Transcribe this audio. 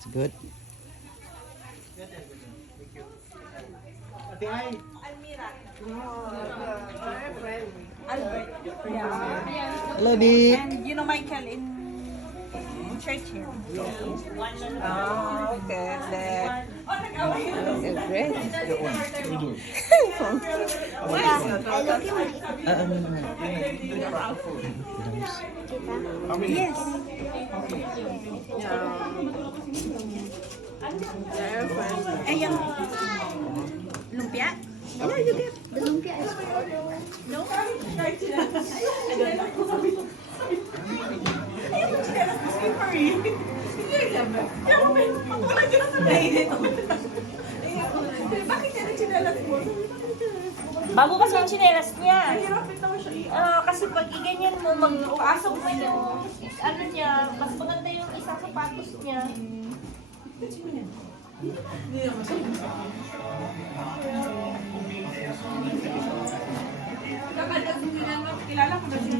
That's good. Albert. Yeah. Hello, B. And you know Michael in Churchill. Oh, okay. Great. Yes. Eh, yung lumpia? Yeah, you get the lumpia. No? Mabukas ang tsinelas niya. Kasi pag iganyan mo, magpasok mo yung ano niya, mas maganda yung isang sapatos niya. Kilala ko na siya.